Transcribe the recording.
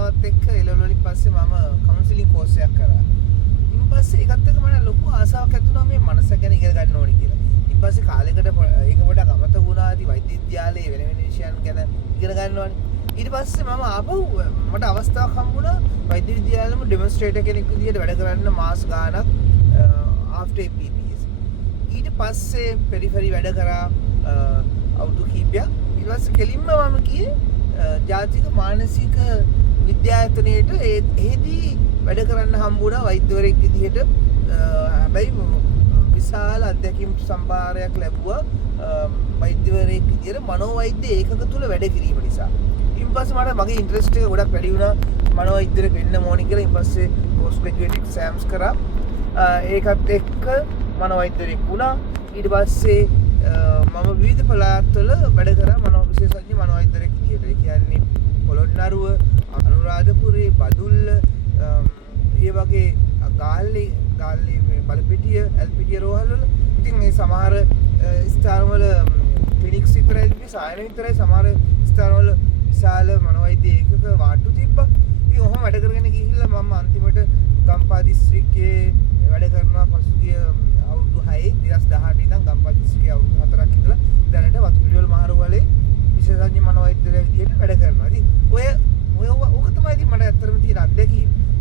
ආසාවත් එක්ක එළවලු වලින් පස්සේ මම කවුන්සලින් කෝස් එකක් කරා. ඊට පස්සේ ඒකත් එක්ක මට ලොකු ආසාවක් ඇති වුණා මේ මනස ගැන ඉගෙන ගන්න ඕනේ කියලා. ඊට පස්සේ කාලෙකට ඒක පොඩක් අමතක වුණා. ඉතින් වෛද්‍ය විද්‍යාලයේ වෙන විෂයන් ගැන ඉගෙන ගන්න ඕනේ. ඊට පස්සේ මම ආපහු මට අවස්ථාවක් හම්බුණා වෛද්‍ය විද්‍යාලෙම ඩෙමොන්ස්ට්‍රේටර් කෙනෙක් විදියට වැඩ කරන්න මාස ගාණක් after PPS. ඊට පස්සේ පෙරිෆරි වැඩ කරා අවුරුදු කිහිපයක්. ඊට පස්සේ කෙලින්ම මම ගියේ ජාතික මානසික විද්‍යායතනයේට එහෙදී වැඩ කරන්න හම්බුණා වෛද්‍යවරයෙක් විදියට. හැබැයි විශාල අත්දැකීම් සම්භාරයක් ලැබුවා වෛද්‍යවරයෙක් විදියට මනෝවෛද්‍ය ඒකක තුල වැඩ කිරීම නිසා. ඊට පස්සේ මට මගේ ඉන්ට්‍රස්ට් එක ගොඩක් වැඩි වුණා මනෝවෛද්‍යවරයෙක් වෙන්න ඕනි කියලා. ඊට පස්සේ පෝස්ට් ග්‍රැජුවේට් එක්සෑම්ස් කරා. ඒකත් එක්ක මනෝවෛද්‍යවරයෙක් වුණා. ඊට පස්සේ මම විවිධ පළාත්වල වැඩ කරා විශේෂඥ මනෝවෛද්‍යවරයෙක් විදියට. ඒ කියන්නේ පොළොන්නරුව, අනුරාධපුරේ, බදුල්ල, ඒ වගේ ගාල්ලේ මේ බලපිටිය, ඇල්පිටිය රෝහල් වල. ඉතින් මේ සමහර ස්ථානවල ක්ලිනික්ස් විතරයි තිබ්බේ, සායන විතරයි. සමහර ස්ථානවල විශාල මනෝවෛද්‍ය ඒකක වාට්ටු තිබ්බා. ඉතින් ඔහොම වැඩ කරගෙන ගිහිල්ලා මම අන්තිමට ගම්පහ දිස්ත්‍රික්කයේ වැඩ කරනවා